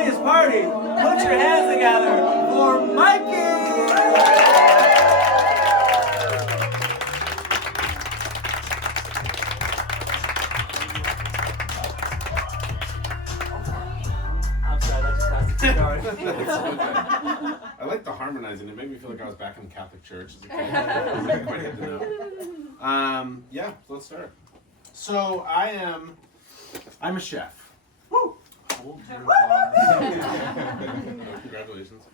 tiniest party. Put your hands together for Mikey! I'm sorry, that just has to keep going. I like the harmonizing. It made me feel like I was back in the Catholic Church as a kid. I didn't quite hit the note. Yeah, let's start. So I'm a chef. Woo! Congratulations.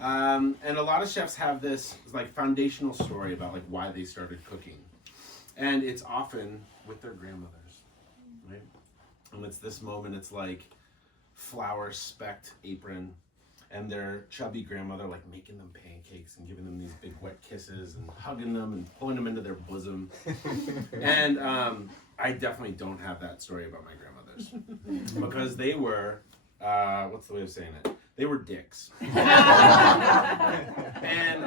And a lot of chefs have this like foundational story about like why they started cooking, and it's often with their grandmothers, right? And it's this moment. It's like flour specked apron, and their chubby grandmother like making them pancakes and giving them these big wet kisses and hugging them and pulling them into their bosom. And I definitely don't have that story about my grandmothers because they were, what's the way of saying it? They were dicks. And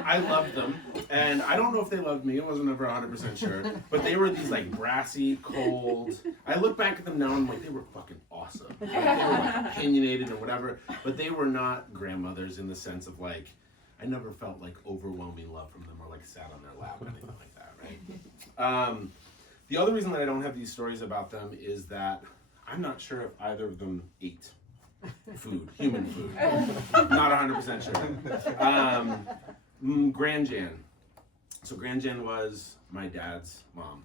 I loved them. And I don't know if they loved me. I wasn't ever 100% sure. But they were these like brassy, cold. I look back at them now and I'm like, they were fucking awesome. Like, they were like opinionated or whatever. But they were not grandmothers in the sense of like, I never felt like overwhelming love from them or like sat on their lap or anything like that, right? The other reason that I don't have these stories about them is that I'm not sure if either of them ate food, human food. Not 100% sure. Grandjan. So Grandjan was my dad's mom.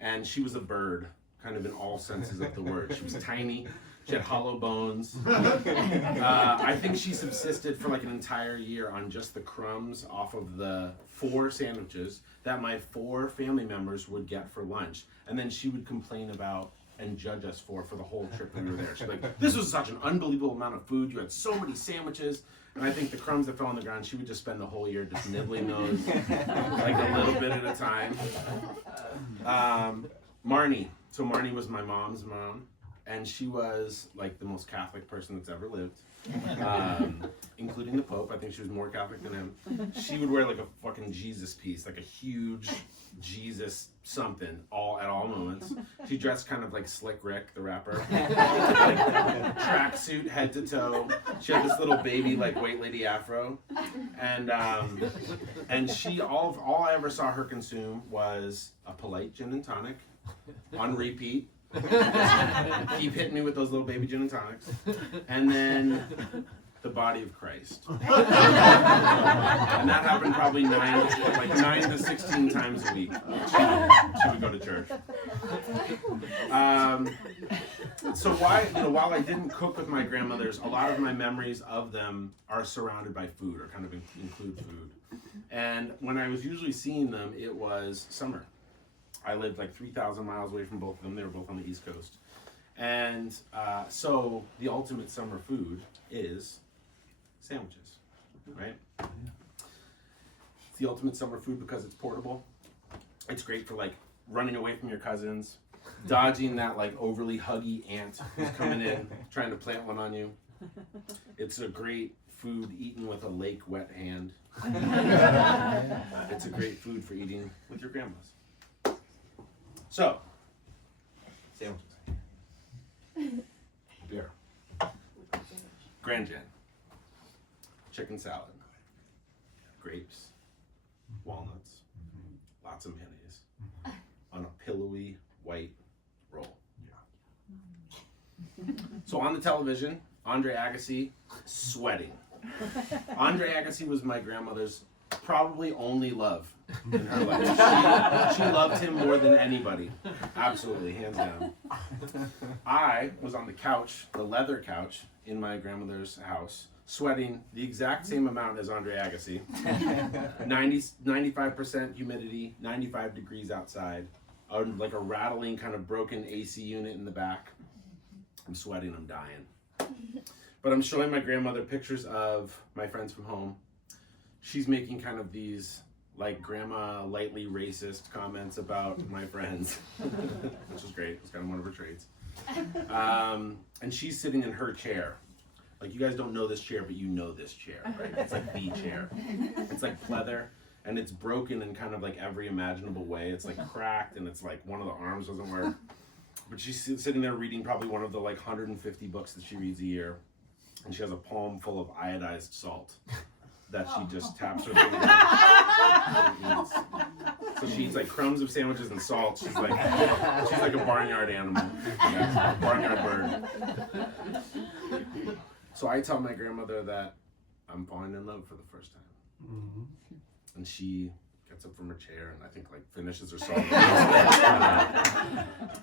And she was a bird, kind of in all senses of the word. She was tiny. She had hollow bones. I think she subsisted for like an entire year on just the crumbs off of the 4 sandwiches that my 4 family members would get for lunch. And then she would complain about and judge us for the whole trip we were there. She's like, this was such an unbelievable amount of food. You had so many sandwiches. And I think the crumbs that fell on the ground, she would just spend the whole year just nibbling those like a little bit at a time. Marnie. So Marnie was my mom's mom. And she was like the most Catholic person that's ever lived, including the Pope. I think she was more Catholic than him. She would wear like a fucking Jesus piece, like a huge Jesus something, at all moments. She dressed kind of like Slick Rick, the rapper, like tracksuit head to toe. She had this little baby like white lady afro, and she all I ever saw her consume was a polite gin and tonic, on repeat. Keep hitting me with those little baby gin and tonics, and then the body of Christ, and that happened probably 9 to 16 times a week. She would go to church. So while I didn't cook with my grandmothers, a lot of my memories of them are surrounded by food, or kind of include food. And when I was usually seeing them, it was summer. I lived like 3,000 miles away from both of them. They were both on the East Coast. And so the ultimate summer food is sandwiches, right? It's the ultimate summer food because it's portable. It's great for like running away from your cousins, dodging that like overly huggy aunt who's coming in, trying to plant one on you. It's a great food eaten with a lake wet hand. It's a great food for eating with your grandmas. So, sandwiches, beer, Grandjan, chicken salad, grapes, walnuts, lots of mayonnaise, on a pillowy white roll. So on the television, Andre Agassi sweating. Andre Agassi was my grandmother's probably only love in her life. She loved him more than anybody. Absolutely, hands down. I was on the couch, the leather couch, in my grandmother's house, sweating the exact same amount as Andre Agassi. 95% humidity, 95 degrees outside, like a rattling kind of broken AC unit in the back. I'm sweating, I'm dying. But I'm showing my grandmother pictures of my friends from home. She's making kind of these like grandma lightly racist comments about my friends, which is great. It's kind of one of her traits. And she's sitting in her chair. Like, you guys don't know this chair, but you know this chair, right? It's like the chair. It's like pleather, and it's broken in kind of like every imaginable way. It's like cracked, and it's like one of the arms doesn't work. But she's sitting there reading probably one of the like 150 books that she reads a year. and she has a palm full of iodized salt that she just taps her finger and eats. So she eats like crumbs of sandwiches and salt. She's like a barnyard animal, a barnyard bird. So I tell my grandmother that I'm falling in love for the first time, and she gets up from her chair and I think like finishes her salt.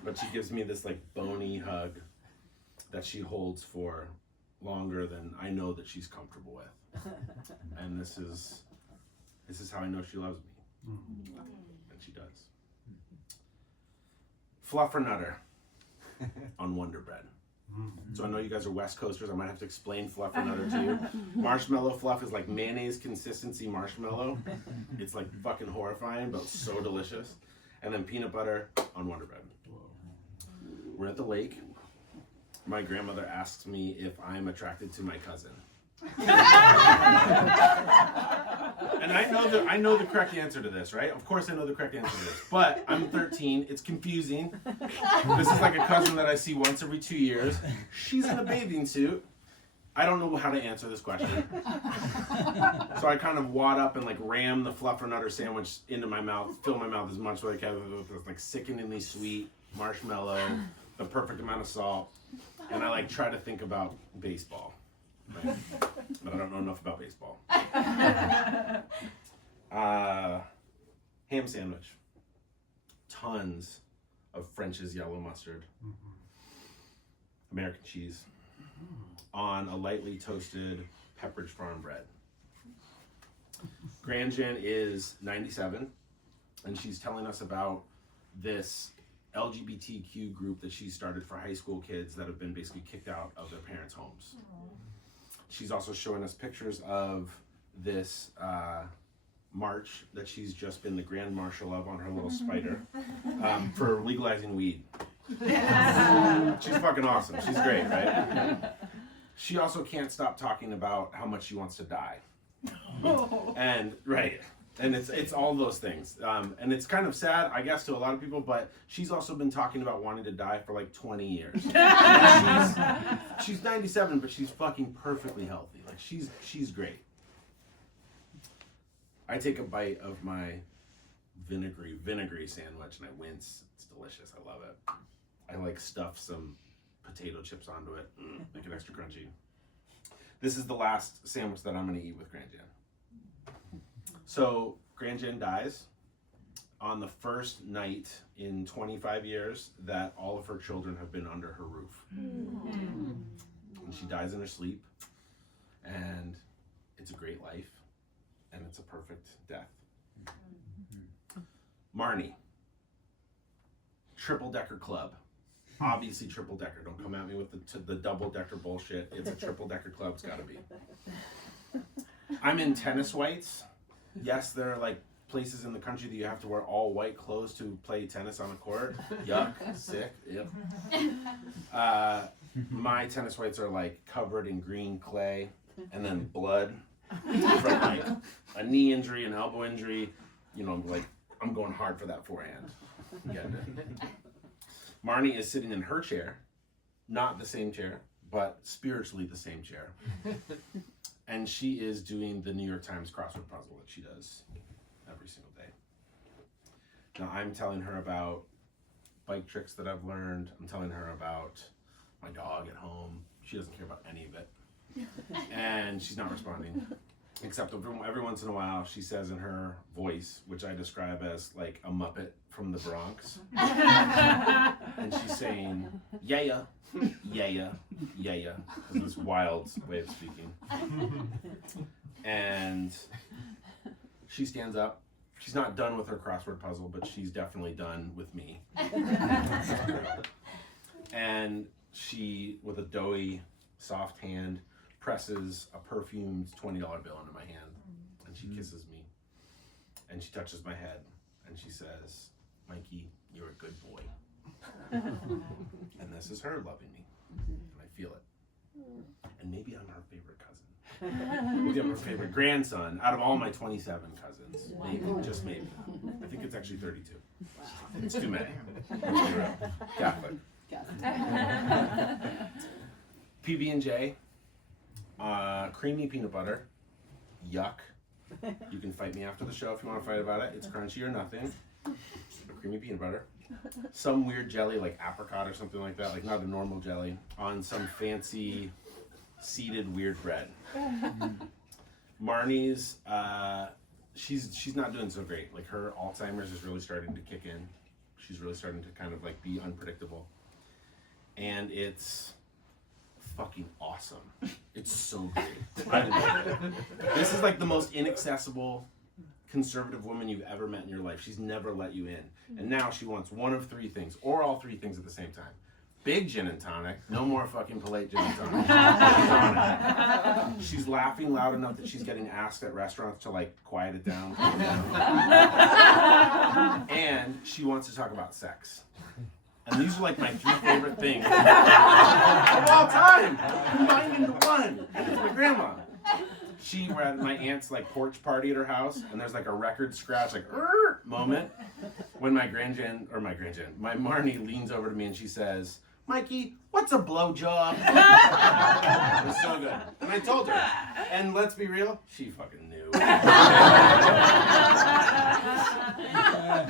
But she gives me this like bony hug that she holds for longer than I know that she's comfortable with. And this is how I know she loves me. And she does. Fluffernutter on Wonder Bread. So I know you guys are West Coasters. I might have to explain Fluffernutter to you. Marshmallow fluff is like mayonnaise consistency marshmallow. It's like fucking horrifying, but so delicious. And then peanut butter on Wonder Bread. We're at the lake. My grandmother asks me if I'm attracted to my cousin. And I know the correct answer to this, right? Of course I know the correct answer to this. But I'm 13, it's confusing. This is like a cousin that I see once every 2 years. She's in a bathing suit. I don't know how to answer this question. So I kind of wad up and like ram the Fluffernutter sandwich into my mouth, fill my mouth as much as I can with like sickeningly sweet marshmallow, the perfect amount of salt. And I like try to think about baseball. Right? But I don't know enough about baseball. Ham sandwich. Tons of French's yellow mustard. American cheese. On a lightly toasted Pepperidge Farm bread. Grandjan is 97, and she's telling us about this LGBTQ group that she started for high school kids that have been basically kicked out of their parents' homes. She's also showing us pictures of this march that she's just been the Grand Marshal of on her little spider for legalizing weed. She's fucking awesome. She's great, right? She also can't stop talking about how much she wants to die. And right. And it's all those things. And it's kind of sad, I guess, to a lot of people, but she's also been talking about wanting to die for like 20 years. She's 97, but she's fucking perfectly healthy. Like she's great. I take a bite of my vinegary sandwich and I wince. It's delicious. I love it. I like stuff some potato chips onto it, make it extra crunchy. This is the last sandwich that I'm gonna eat with Grandjan. So Grandjan dies on the first night in 25 years that all of her children have been under her roof. And she dies in her sleep, and it's a great life, and it's a perfect death. Marnie, triple-decker club. Obviously triple-decker. Don't come at me with the double-decker bullshit. It's a triple-decker club. It's gotta be. I'm in tennis whites. Yes, there are like places in the country that you have to wear all white clothes to play tennis on a court. Yuck, sick, yep. My tennis whites are like covered in green clay and then blood from like a knee injury, an elbow injury. You know, like I'm going hard for that forehand. Get it? Marnie is sitting in her chair, not the same chair, but spiritually the same chair. And she is doing the New York Times crossword puzzle that she does every single day. Now I'm telling her about bike tricks that I've learned. I'm telling her about my dog at home. She doesn't care about any of it. And she's not responding. Except every once in a while she says in her voice, which I describe as like a Muppet from the Bronx. And she's saying, yeah. Is this wild way of speaking. And she stands up. She's not done with her crossword puzzle, but she's definitely done with me. And she, with a doughy, soft hand, presses a perfumed $20 bill into my hand. And she kisses me. And she touches my head. And she says, Mikey, you're a good boy. And this is her loving me. And I feel it. And maybe I'm her favorite cousin. Maybe I'm her favorite grandson out of all my 27 cousins. Maybe, just maybe. I think it's actually 32. Wow. It's too many. Catholic. PB&J Creamy peanut butter. Yuck. You can fight me after the show if you want to fight about it. It's crunchy or nothing. Creamy peanut butter. Some weird jelly like apricot or something like that, like not a normal jelly, on some fancy seeded weird bread. Marnie's, she's not doing so great. Like her Alzheimer's is really starting to kick in. She's really starting to kind of like be unpredictable. And it's fucking awesome. It's so great. This is like the most inaccessible conservative woman you've ever met in your life. She's never let you in. And now she wants one of three things, or all three things at the same time. Big gin and tonic. No more fucking polite gin and tonic. She's laughing loud enough that she's getting asked at restaurants to like quiet it down. Calm down. And she wants to talk about sex. And these are like my three favorite things of all time, combined into one. And it's my grandma. We're at my aunt's like porch party at her house, and there's like a record scratch, like moment when my Marnie leans over to me and she says, "Mikey, what's a blowjob?" It was so good. And I told her. And let's be real, she fucking knew.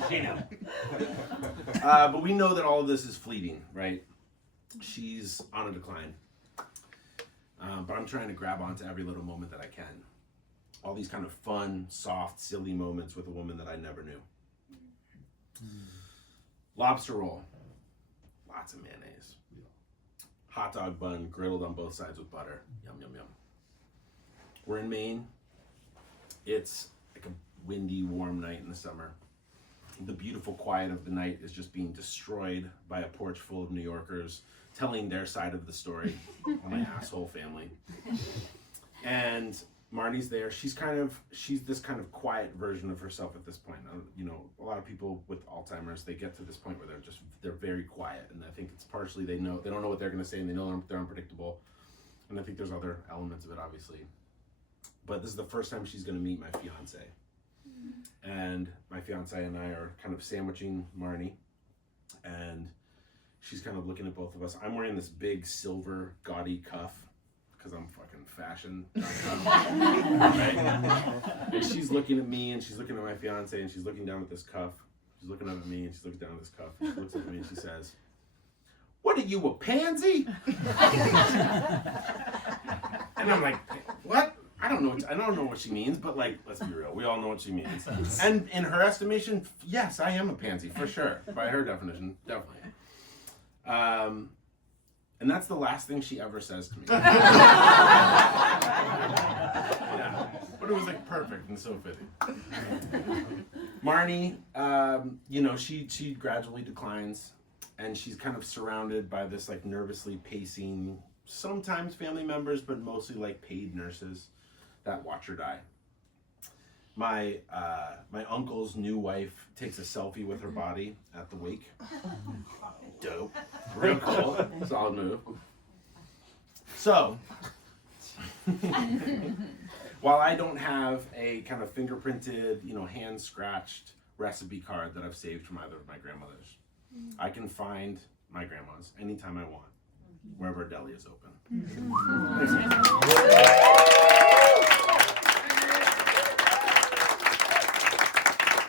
She knew. But we know that all of this is fleeting, right? She's on a decline. But I'm trying to grab onto every little moment that I can. All these kind of fun, soft, silly moments with a woman that I never knew. Lobster roll. Lots of mayonnaise. Hot dog bun griddled on both sides with butter. Yum, yum, yum. We're in Maine. It's like a windy, warm night in the summer. The beautiful quiet of the night is just being destroyed by a porch full of New Yorkers telling their side of the story. All my asshole family. And Marnie's there. She's this kind of quiet version of herself at this point. You know, a lot of people with Alzheimer's, they get to this point where they're very quiet. And I think it's partially they don't know what they're going to say, and they know they're unpredictable. And I think there's other elements of it, obviously. But this is the first time she's going to meet my fiance. And my fiance and I are kind of sandwiching Marnie, and she's kind of looking at both of us. I'm wearing this big silver gaudy cuff because I'm fucking fashion. Right? And she's looking at me, and she's looking at my fiance, and she's looking down at this cuff. She's looking up at me, and she's looking down at this cuff. And she looks at me and she says, "What are you, a pansy?" And I'm like, "What? I don't know what she means, but like, let's be real. We all know what she means." And in her estimation, yes, I am a pansy for sure. By her definition, definitely. And that's the last thing she ever says to me. Yeah. But it was like perfect and so fitting. Marnie, you know, she gradually declines, and she's kind of surrounded by this like nervously pacing, sometimes family members, but mostly like paid nurses that watch her die. My uncle's new wife takes a selfie with her body at the wake. Dope. Real cool. Solid move. So, while I don't have a kind of fingerprinted, you know, hand-scratched recipe card that I've saved from either of my grandmothers, I can find my grandma's anytime I want, wherever a deli is open.